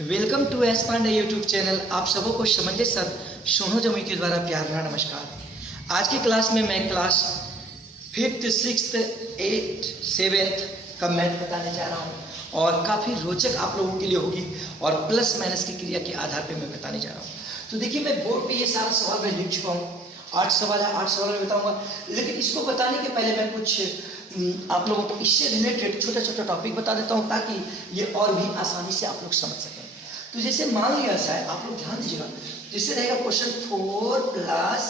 Welcome to S Pandey YouTube channel. आप सबों को समंजस सर सोनू जमुई के द्वारा प्यार भरा नमस्कार। आज की क्लास में मैं class 5th, 6th, 8th, 7th का मैथ बताने जा रहा हूँ और काफ़ी रोचक आप लोगों के लिए होगी और प्लस माइनस की क्रिया के आधार पर मैं बताने जा रहा हूँ। तो देखिए, मैं बोर्ड पे ये सारा सवाल मैं लिख चुका हूँ। 8 सवाल है, 8 सवाल मैं बताऊंगा, लेकिन इसको बताने के पहले मैं कुछ आप लोगों को इससे रिलेटेड छोटा छोटा टॉपिक बता देता हूँ ताकि ये और भी आसानी से आप लोग समझ सकें। तो जैसे मान लिया जाए, आप लोग ध्यान दीजिएगा, जैसे रहेगा question 4 plus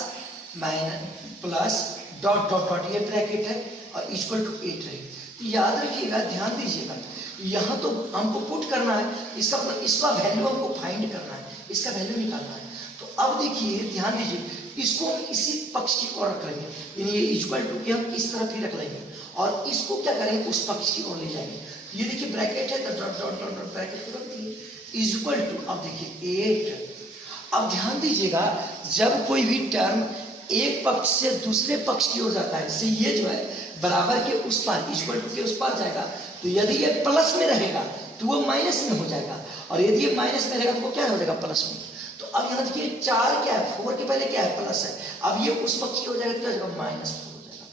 minus plus dot dot dot, ये ब्रैकेट है और इक्वल टू 8 रहे। तो याद रखिएगा, ध्यान दीजिएगा, यहाँ तो हमको पुट करना है, इसका वैल्यू हमको फाइंड करना है, इसका वैल्यू निकालना है। तो अब देखिए, ध्यान दीजिए, इसको हम इसी पक्ष की ओर रख लेंगे, यानी ये इक्वल टू के हम इस तरफ ही रख लेंगे और इसको क्या करेंगे, उस पक्ष की ओर ले जाएंगे। ये देखिए ब्रैकेट है तो dot dot dot dot bracket को रख दिए इक्वल टू, अब देखिए 8। अब ध्यान दीजिएगा, जब कोई भी टर्म एक पक्ष से दूसरे पक्ष की ओर जाता है, जैसे ये जो है बराबर के उस पार, इक्वल टू के उस पार जाएगा, तो यदि ये प्लस में रहेगा तो वो माइनस में हो जाएगा, और यदि ये माइनस में रहेगा तो वो क्या हो जाएगा, प्लस में। तो अब यहाँ देखिए 4 क्या है, 4 के पहले क्या है, प्लस है। अब ये उस पक्ष की हो जाएगा तो क्या हो जाएगा, -4 हो जाएगा,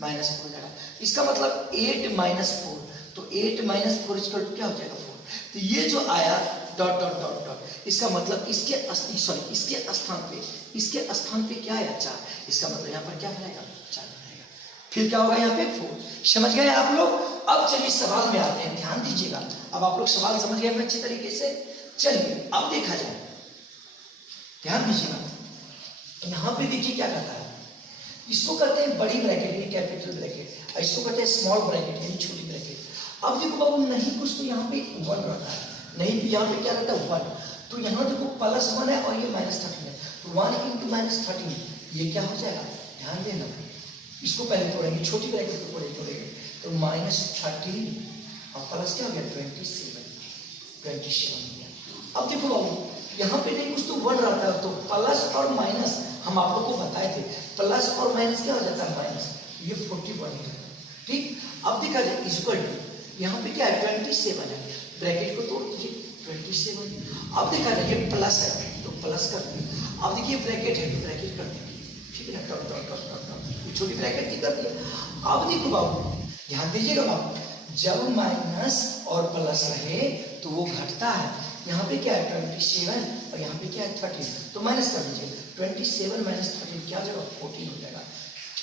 -4 हो जाएगा। इसका मतलब 8 - 4, तो 8 - 4 इक्वल टू क्या हो जाएगा, 4। तो ये जो आया डॉट डॉट डॉट डॉट, इसका मतलब इसके स्थान पे क्या आया, 4। इसका मतलब यहाँ पर क्या बनेगा, 4 बनेगा। फिर क्या होगा यहाँ पे, 4। समझ गए आप लोग। अब चलिए सवाल में आते हैं, ध्यान दीजिएगा। अब आप लोग सवाल समझ गए अच्छे तरीके से। चलिए अब देखा जाए, ध्यान दीजिएगा, यहाँ पे देखिए क्या कहता है। इसको करते हैं बड़ी ब्रैकेट यानी कैपिटल ब्रैकेट, इसको करते हैं स्मॉल ब्रैकेट यानी छोटी ब्रैकेट। अब देखो बाबू, नहीं कुछ तो यहाँ पे 1 रहता है, नहीं यहाँ पे क्या रहता है, 1। तो यहाँ देखो +1 है और ये -13 है, तो 1 × -13 ये क्या हो जाएगा, ध्यान देना। इसको पहले तोड़ेंगे, छोटी ब्रैकेट को पहले तोड़ेंगे, तो -13 और प्लस क्या हो गया, 27 हो गया। अब देखो बाबू, यहाँ पे नहीं कुछ तो 1 रहता है, तो प्लस और माइनस हम आप लोग को बताए थे, प्लस और माइनस क्या हो जाता है, माइनस, ये 41 है। ठीक, अब देखा जाए इक्वल टू, यहाँ पे क्या है, 27 है, ब्रैकेट को तोड़ दीजिए 27। अब देखा जाए ये प्लस है तो प्लस कर दिए, अब देखिए ब्रैकेट है तो ब्रैकेट कर दिए, ठीक है ना, dot dot dot dot dot, ये छोटी ब्रैकेट की कर दिया। अब देखो बाबू, ध्यान दीजिएगा बाबू, जब माइनस और प्लस रहे तो वो घटता है। यहाँ पे क्या है, 27 और यहाँ पे क्या है, 13, तो माइनस कर दीजिए, 27 - 13 क्या हो जाएगा, 14 हो जाएगा।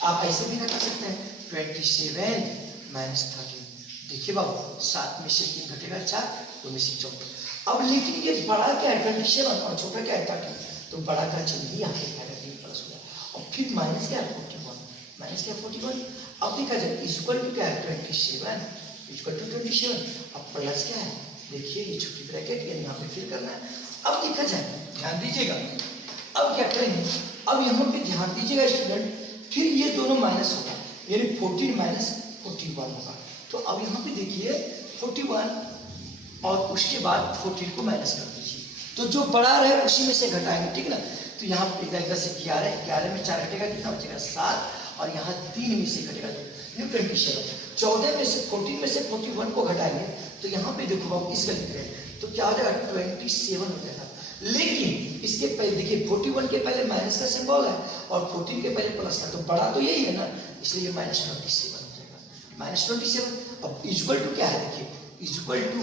आप ऐसे भी रख सकते हैं, 27 - 13। देखिए बाबू, 7 में से 3 घटेगा 4, 2 में से 14। अब लेकिन ये बड़ा क्या है, 27 और छोटा क्या है, 13, तो बड़ा का चिन्ह यहाँ पे क्या है, प्लस हो गया। और फिर माइनस क्या है, 41, माइनस क्या है, 41। अब देखा जाए इक्वल टू क्या है, 27 इक्वल टू 27, अब प्लस क्या है, देखिए ये छोटी ब्रैकेट ये यहाँ पे फिल करना है। अब देखा जाए, ध्यान दीजिएगा, अब क्या करेंगे, अब यहाँ पे ध्यान दीजिएगा स्टूडेंट, फिर ये दोनों माइनस होगा, यानी 14 - 41 होगा। तो अब यहाँ पे देखिए 41 और उसके बाद 14 को माइनस कर दीजिए, तो जो बड़ा रहे उसी में से घटाएंगे, ठीक ना। तो यहाँ पे 10 से 11 में 4 घटेगा, कितना बचेगा, 7, और यहाँ 3 में से घटेगा 27। 14 में से 14 में से 41 को घटाएंगे तो यहाँ पे देखो बाबू, इसका लिख रहे हैं तो क्या हो जाएगा, 27 हो जाएगा। लेकिन इसके पहले देखिए 41 के पहले माइनस का सिंबल है और 14 के पहले प्लस का, तो बड़ा तो यही है ना, इसलिए -27 हो जाएगा, -27। अब इक्वल टू क्या है, देखिए इक्वल टू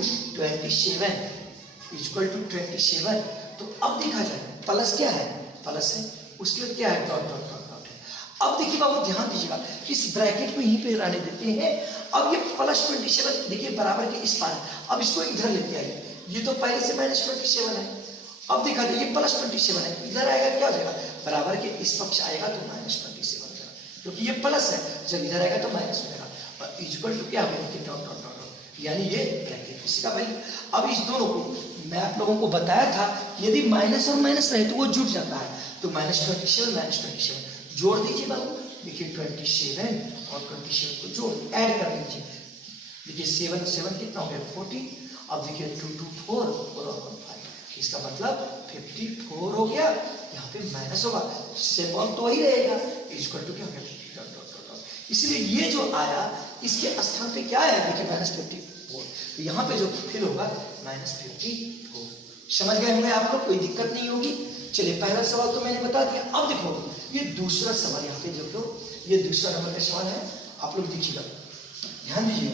27, तो अब देखा जाए प्लस क्या है, प्लस है, उसके बाद क्या है, डॉट डॉट डॉट डॉट है। अब देखिए बाबू, ध्यान दीजिएगा, इस ब्रैकेट को यहीं पे रहने देते हैं। अब ये +27 देखिए बराबर के इस पार, अब इसको इधर लेते आइए, ये तो पहले से -27 है। अब देखा जाए ये +27 है, इधर आएगा क्या हो जाएगा, बराबर के इस पक्ष आएगा तो -27 हो जाएगा, क्योंकि ये प्लस है, जब इधर आएगा तो माइनस हो जाएगा। और इक्वल टू क्या होगा, डॉट डॉट डॉट डॉट, यानी ये ब्रैकेट इसका वैल्यू। अब इस दोनों को मैं आप लोगों को बताया था, यदि माइनस और माइनस रहे तो वो जुड़ जाता है, तो -27 -27 जोड़ दीजिए बाबू, देखिए 27 और 27 को जोड़ ऐड कर लीजिए, देखिए 7 7 कितना हो गया, 14। अब देखिए 2 2 4 4 और 1 5, इसका मतलब 54 हो गया। यहाँ पे माइनस होगा, सिंबल तो वही रहेगा, इक्वल टू क्या हो गया, इसलिए ये जो आया इसके स्थान पे क्या आया, देखिए -54, तो यहाँ पे जो फिल होगा -54। समझ गए होंगे आप लोग, कोई दिक्कत नहीं होगी। चलिए पहला सवाल तो मैंने बता दिया। अब देखो ये दूसरा सवाल, यहाँ पे देखो ये दूसरा नंबर का सवाल है, आप लोग देखिएगा, ध्यान दीजिए।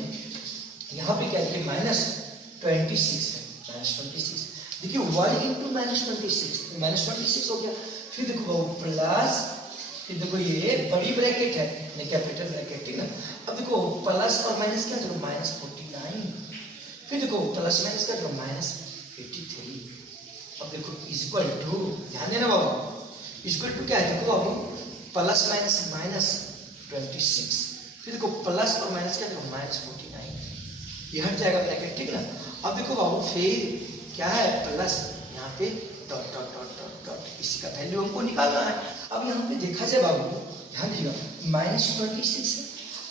यहाँ पे क्या है, -26 है, -26। देखिए 1 इंटू -26 हो गया। फिर देखो प्लस, फिर देखो ये बड़ी ब्रैकेट है, कैपिटल ब्रैकेट, ठीक ना। अब देखो प्लस और माइनस क्या है, -49। फिर देखो प्लस माइनस क्या है, -83। अब देखो इक्वल टू, ध्यान देना बाबू, इक्वल टू क्या है, देखो बाबू प्लस माइनस -26। फिर देखो प्लस और माइनस क्या है, -49। ये हट जाएगा ब्रैकेट, ठीक ना। अब देखो बाबू फिर क्या है, प्लस, यहाँ पे dot dot dot dot dot, इसी का वैल्यू हमको निकालना है। अब यहाँ पे देखा जाए बाबू, ध्यान दीजिएगा, -26 है।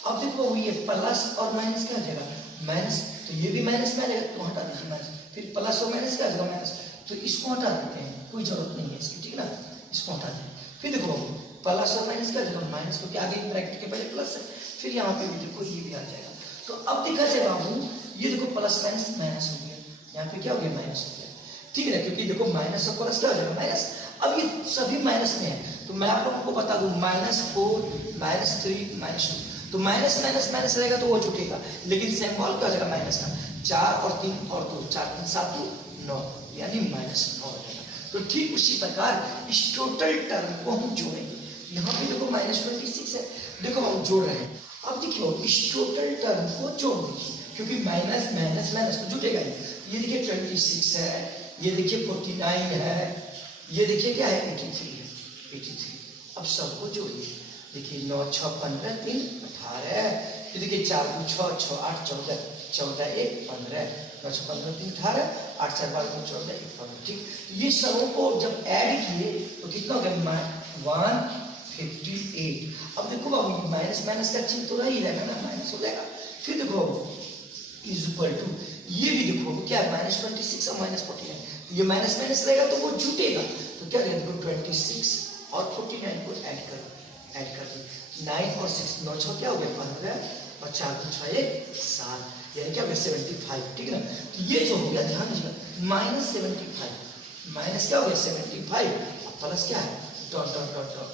अब देखो ये प्लस और माइनस क्या हो जाएगा, माइनस, तो ये भी माइनस में आ जाएगा, तो हटा दीजिए माइनस। फिर प्लस और माइनस क्या हो जाएगा, माइनस, तो इसको हटा देते हैं, कोई जरूरत नहीं है इसकी, ठीक ना, इसको हटा दें। फिर देखो प्लस और माइनस क्या हो जाएगा, माइनस, क्योंकि आगे ब्रैकेट के पहले प्लस है। फिर यहाँ पे भी देखो ये भी आ जाएगा। तो अब देखा जाए बाबू, ये देखो प्लस माइनस माइनस हो गया, यहाँ पे क्या हो गया, माइनस हो गया, ठीक है, क्योंकि देखो माइनस और प्लस क्या हो जाएगा, माइनस। अब ये सभी माइनस में है, तो मैं आप लोगों को बता दूं, -4 -3 -2, तो माइनस माइनस माइनस रहेगा तो वो छूटेगा, लेकिन सिंबल क्या हो जाएगा माइनस का, 4 और 3 और 2, 4 3 7 2 9, यानी -9 हो जाएगा। तो ठीक उसी प्रकार इस टोटल टर्म को हम जोड़ेंगे। यहाँ पे देखो -26 है, देखो हम जोड़ रहे हैं। अब देखियो इस टोटल टर्म को जोड़ दीजिए, क्योंकि माइनस माइनस माइनस तो जुटेगा ही। ये देखिए 26 है, ये देखिए 49 है, ये देखिए क्या है 83 है, 83। अब सबको जोड़िए, देखिए 9 6 15 3 18, ये देखिए 4 2 6 6 8 14 14 1 15, 9 6 15 3 18, 8 4 12 2 14 1 15, ठीक। ये सबों को जब ऐड किए तो कितना हो गया, 158। अब देखो बाबू माइनस माइनस का चिन्ह तो नहीं रहेगा ना, माइनस हो जाएगा। फिर देखो इज इक्वल टू, ये भी देखो क्या है, -26 और -49, ये माइनस माइनस रहेगा तो वो जुटेगा, तो क्या करेंगे, 26 और 49 को ऐड कर दो, 9 और 6 9 6 क्या हो गया, 15 और 4 2 6 1 7, यानी क्या हो गया 75, ठीक है ना। तो ये जो हो गया, ध्यान दीजिएगा, -75, माइनस क्या हो गया 75, और प्लस क्या है, डॉट डॉट डॉट डॉट।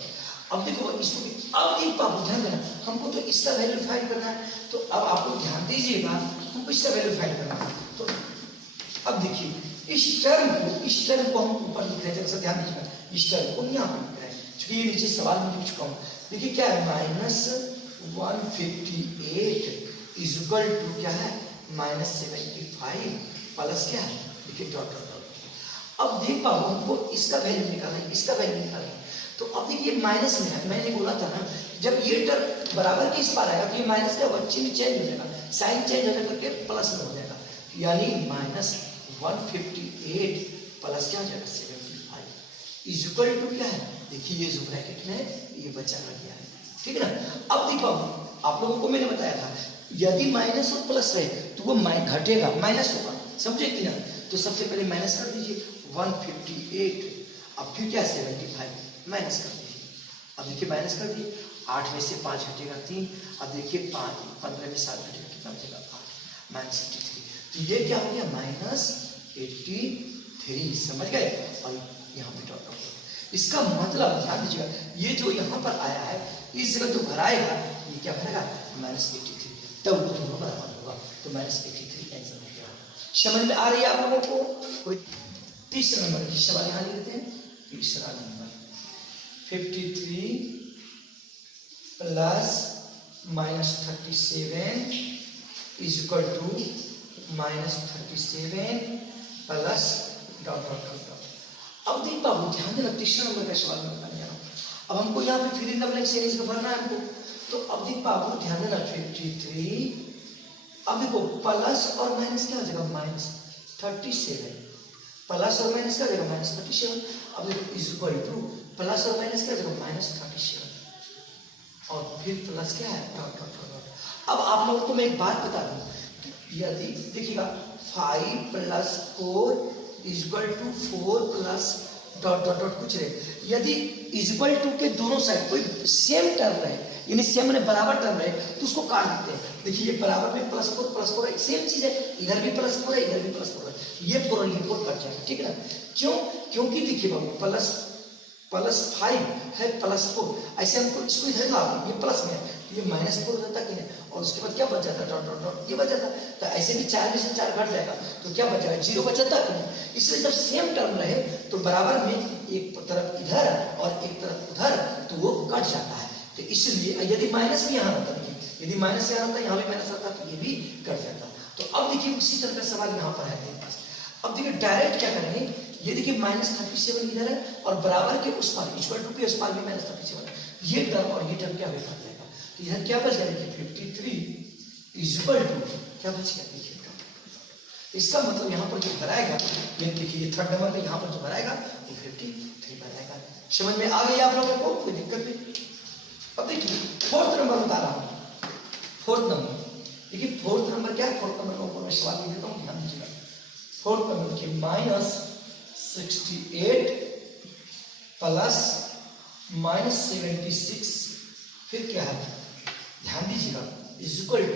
अब देखो इसको, अब एक बात ध्यान देना, हमको तो इसका वैल्यू फाइंड करना है, तो अब आप लोग ध्यान दीजिएगा, हमको इसका वैल्यू फाइंड करना है। तो अब देखिए इस टर्म को हम ऊपर लिख रहे हैं, जरा ध्यान दीजिएगा, इस टर्म को यहाँ पर लिख रहे हैं, क्योंकि ये नीचे सवाल में लिख चुका हूँ। देखिए क्या है, -158 इज इक्वल टू क्या है, -75 प्लस क्या है, देखिए डॉट डॉट डॉट। अब देख पाओ हमको इसका वैल्यू निकालना है, इसका वैल्यू निकालना है। तो अब देखिए माइनस में है, मैंने बोला था ना, जब ये टर्म बराबर के इस पार आएगा तो ये माइनस का चिन्ह चेंज हो जाएगा, साइन चेंज हो जाकर प्लस में हो जाएगा, यानी -158 प्लस क्या हो जाएगा 75 इज इक्वल टू क्या है, देखिए ये जो ब्रैकेट में ये बचा रह गया है, ठीक है ना। अब देखो आप लोगों को मैंने बताया था, यदि माइनस और प्लस रहे तो वो घटेगा, माइनस होगा, समझे कि ना। तो सबसे पहले माइनस कर दीजिए 158, अब फिर क्या 75 माइनस कर दीजिए। अब देखिए माइनस कर दिए, 8 में से 5 हटेगा 3, अब देखिए 5 15 में 7 हटेगा, कितना बचेगा 8, -83। तो ये क्या हो गया, -83, समझ गए। और यहाँ पे डॉट डॉट, इसका मतलब ध्यान दीजिएगा, ये जो यहाँ पर आया है इस जगह जो भराएगा, ये क्या भरेगा, -83, तब वो दोनों बराबर होगा, तो -83 आंसर हो गया। समझ में आ रही है आप लोगों को। कोई तीसरा नंबर की सवाल यहाँ लेते हैं, तीसरा number 53 plus -37 is equal to -37 plus dot dot dot dot. अब देख बाबू ध्यान देना, तीसरा नंबर का सवाल मैं बताने जा रहा हूँ। अब हमको यहाँ पे फिर इन द ब्लैंक सीरीज को भरना है हमको, तो अब देख बाबू ध्यान देना 53, अब देखो प्लस और माइनस क्या हो जाएगा, -37, प्लस और माइनस क्या हो जाएगा, -37। अब देखो इज इक्वल टू प्लस और माइनस क्या हो जाएगा, -37, और फिर प्लस क्या है, डॉट डॉट डॉट। अब आप लोगों को मैं एक बात बता दूं, यदि देखिएगा 5 + 4 = 4 + डॉट डॉट डॉट कुछ रहे, यदि इक्वल टू के दोनों साइड कोई सेम टर्म रहे, यानी सेम में बराबर टर्म रहे तो उसको काट देते हैं। देखिए ये बराबर में +4 सेम चीज है, इधर भी +4 है, इधर भी +4 है, ये 4 और ये 4 कट जाएगा, ठीक है ना। क्यों? क्योंकि देखिए बाबू +5 है +4, ऐसे हमको इसको इधर ला दें, ये प्लस में है तो ये -4 हो जाता कि नहीं, और उसके बाद क्या बच जाता है, डॉट डॉट डॉट ये बच जाता। तो ऐसे भी 4 में से 4 घट जाएगा तो क्या बच जाएगा, 0 बच जाता कि नहीं। इसलिए जब सेम टर्म रहे तो बराबर में एक तरफ इधर और एक तरफ उधर तो वो कट जाता है। तो इसलिए यदि माइनस भी यहाँ रहता, यदि माइनस यहाँ रहता, यहाँ भी माइनस रहता तो ये भी कट जाता। तो अब देखिए उसी तरह का सवाल यहाँ पर है मेरे पास। अब देखिए डायरेक्ट क्या करेंगे, ये देखिए -37 इधर है और बराबर के उस पार इक्वल टू के उस पार भी -37 है, ये टर्म और ये टर्म क्या हो जाएगा, तो इधर क्या बच जाएगा, 53 इक्वल टू क्या बच गया, देखिए इसका मतलब यहाँ पर जो भराएगा, ये देखिए ये थर्ड नंबर में यहाँ पर जो भराएगा वो 53 भराएगा। समझ में आ गई आप लोगों को, कोई दिक्कत नहीं। अब देखिए फोर्थ नंबर बता रहा हूँ, फोर्थ नंबर देखिए, फोर्थ नंबर क्या है, फोर्थ नंबर का ऊपर मैं सवाल लिख देता हूँ, ध्यान दीजिएगा। फोर्थ नंबर देखिए -68 प्लस -76 फिर क्या है, ध्यान दीजिएगा, is equal to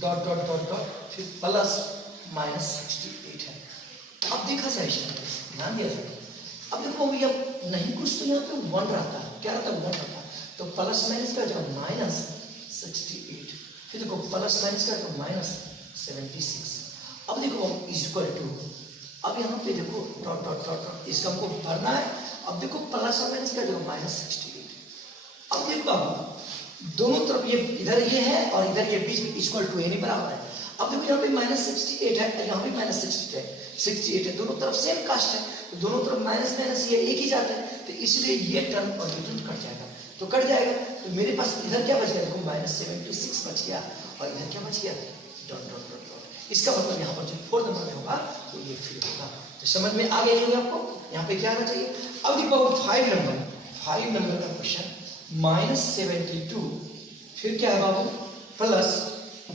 dot dot dot dot फिर प्लस -68 है। अब देखा जाए, ध्यान दिया जाए। अब देखो भैया नहीं कुछ तो यहाँ पे 1 रहता है, क्या रहता है, 1 रहता है, तो प्लस माइनस का जो -68 फिर देखो प्लस माइनस का जो -76। अब देखो इक्वल टू, अब यहाँ पे देखो डॉट डॉट डॉट डॉट इसका हमको भरना है। अब देखो प्लस और माइनस का जो -68। अब देखो बाबू दोनों तरफ ये इधर ये है और इधर ये बीच में इक्वल टू यानी बराबर है। अब देखो यहाँ पे -68 है, यहाँ पे -68 है, दोनों तरफ सेम कास्ट है तो दोनों तरफ माइनस माइनस ये एक ही जाता है, तो इसलिए ये टर्म और ये टर्म कट जाएगा। तो कट जाएगा तो मेरे पास इधर क्या बच गया, देखो -76 बच गया और इधर क्या बच गया, डॉट डॉट डॉट डॉट। इसका मतलब यहाँ पर जो फोर्थ नंबर में होगा तो ये फिर होगा। तो समझ में आ गई होगी आपको, यहाँ पे क्या आना चाहिए। अब देखो 5 नंबर का क्वेश्चन -72 फिर क्या है बाबू plus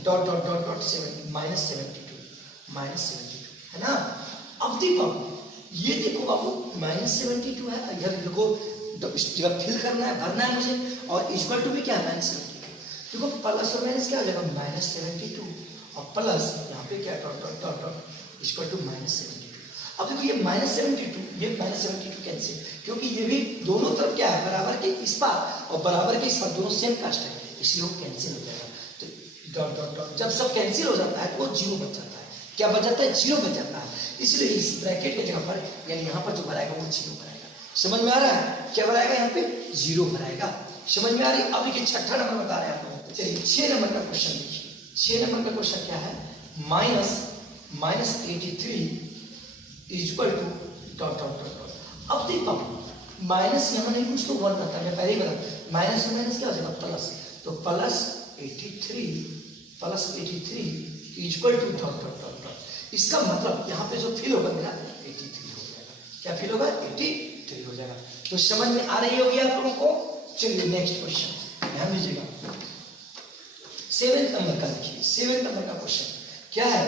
dot dot dot dot -72 है ना। अब देखो ये देखो बाबू -72 है, इधर देखो जब फिल करना है भरना है मुझे, और इक्वल टू भी क्या है -72। देखो प्लस और माइनस क्या हो जाएगा, -72 और प्लस यहाँ पे क्या dot dot dot dot equal to -72। अब देखो ये -72 कैंसिल, क्योंकि ये भी दोनों तरफ क्या है, बराबर के इस पार और बराबर के इस पार दोनों सेम कास्ट है, इसलिए वो कैंसिल हो जाएगा। तो डॉट डॉट डॉट जब सब कैंसिल हो जाता है तो वो 0 बच जाता है। क्या बच जाता है, 0 बच जाता है। इसलिए इस ब्रैकेट की जगह पर यानी यहाँ पर जो भराएगा वो 0 भराएगा। समझ में आ रहा है, क्या भराएगा, यहाँ पे 0 भराएगा। समझ में आ रही है। अब देखिए छठा नंबर बता रहे हैं आपको। चलिए 6 नंबर का क्वेश्चन देखिए। 6 नंबर का क्वेश्चन क्या है, -83 equal to dot dot dot dot. अब देखो माइनस यहाँ नहीं कुछ तो 1 रहता है, मैं पहले ही बता, माइनस में माइनस क्या हो जाएगा प्लस, तो +83 equal to dot dot dot dot. इसका मतलब यहाँ पे जो फिल होगा मेरा 83 हो जाएगा। क्या फिल होगा, 83 हो जाएगा। तो समझ में आ रही होगी आप लोगों को। चलिए नेक्स्ट क्वेश्चन ध्यान दीजिएगा, 7 नंबर का देखिए। 7 नंबर का क्वेश्चन क्या है,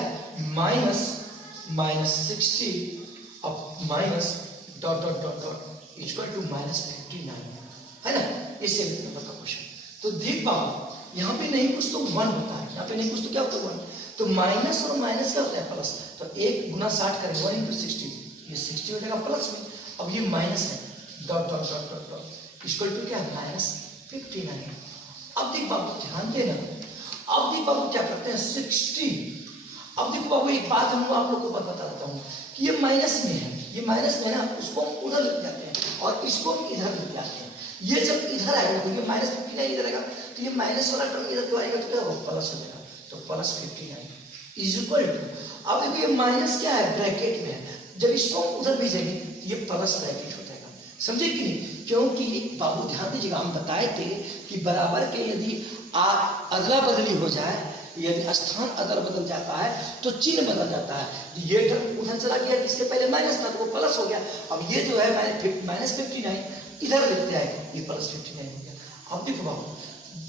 -60 अब minus dot dot dot dot equal to -59 है ना। ये 7 नंबर का क्वेश्चन। तो देख पाओ यहाँ पे नहीं कुछ तो 1 होता है, यहाँ पे नहीं कुछ तो क्या होता है 1, तो माइनस और माइनस क्या होता है प्लस, तो 1 गुना 60 करें 1 × 60, ये 60 हो जाएगा प्लस में। अब ये माइनस है dot dot dot dot dot equal to क्या है -59। अब देख बाबू ध्यान देना, अब देख बाबू क्या करते हैं 60। अब देखो बाबू एक बात हम आप लोगों को बता देता हूँ कि ये माइनस में है, ये माइनस में ना, उसको हम उधर लिख जाते हैं और इसको हम इधर लिख जाते हैं। ये जब इधर आएगा तो ये -59 इधर आएगा, तो ये माइनस वाला टर्म इधर जो आएगा तो क्या होगा प्लस हो जाएगा, तो +59 इज इक्वल टू। अब देखो ये माइनस क्या है ब्रैकेट में है, जब इसको उधर भेजेंगे ये प्लस ब्रैकेट हो जाएगा। समझे कि नहीं, क्योंकि बाबू ध्यान दीजिएगा, हम बताए थे कि बराबर के यदि अदला बदली हो जाए, यदि स्थान अदल बदल जाता है तो चिन्ह बदल जाता है। ये टर्म उधर चला गया, इसके पहले माइनस था तो वो प्लस हो गया। अब ये जो है -59 इधर लिखते हैं, ये +59 हो गया। अब देखो बाबू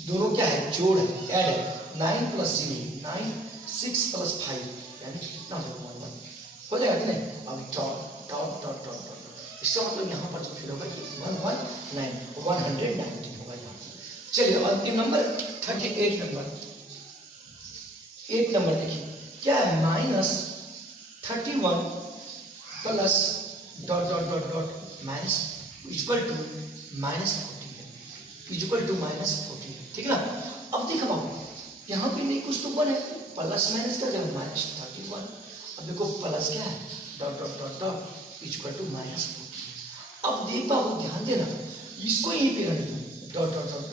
दोनों क्या है, जोड़ है, ऐड है, 9 + 0 9 6 + 5 यानी कितना होगा 1 हो जाएगा कि नहीं। अब dot dot dot dot dot, इसका मतलब यहाँ पर जो फिर होगा 119 होगा यहाँ। चलिए अंतिम नंबर 38 नंबर, 8 नंबर देखिए क्या है, -31 plus dot dot dot dot minus equal to -40 है, इक्वल टू -40 है, ठीक है ना। अब देखो बाबू यहाँ पे नहीं कुछ तो 1 है, प्लस माइनस कर जाएगा -31। अब देखो प्लस क्या है, dot dot dot dot equal to -40। अब देख बाबू ध्यान देना, इसको यहीं पे रख दो, dot dot dot dot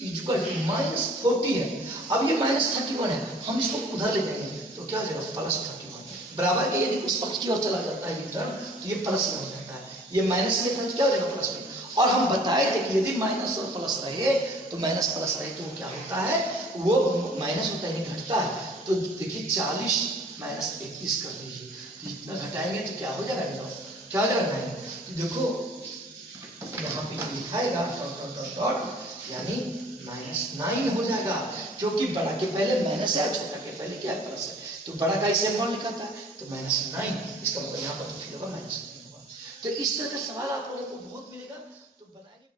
equal to -40 है। अब ये -31 है, हम इसको उधर ले जाएंगे तो क्या हो जाएगा, +31 बराबर के यदि उस पक्ष की ओर चला जाता है टर्म तो ये प्लस में हो जाता है, ये माइनस में था तो क्या हो जाएगा, प्लस में। और हम बताए थे कि यदि माइनस और प्लस रहे तो माइनस प्लस रहे तो क्या होता है, वो माइनस होता है, घटता है। तो देखिए 40 माइनस 31 कर दीजिए, तो इतना घटाएंगे तो क्या हो जाएगा, क्या हो जाएगा, देखो यहाँ पे लिखाएगा डॉट डॉट डॉट डॉट यानी -9 हो जाएगा, क्योंकि बड़ा के पहले माइनस है, छोटा के पहले क्या है, प्लस है। तो बड़ा का इसे कौन लिखा था, तो -9, इसका मतलब यहाँ पर तो फिर होगा -9 होगा। तो इस तरह का सवाल आप लोगों को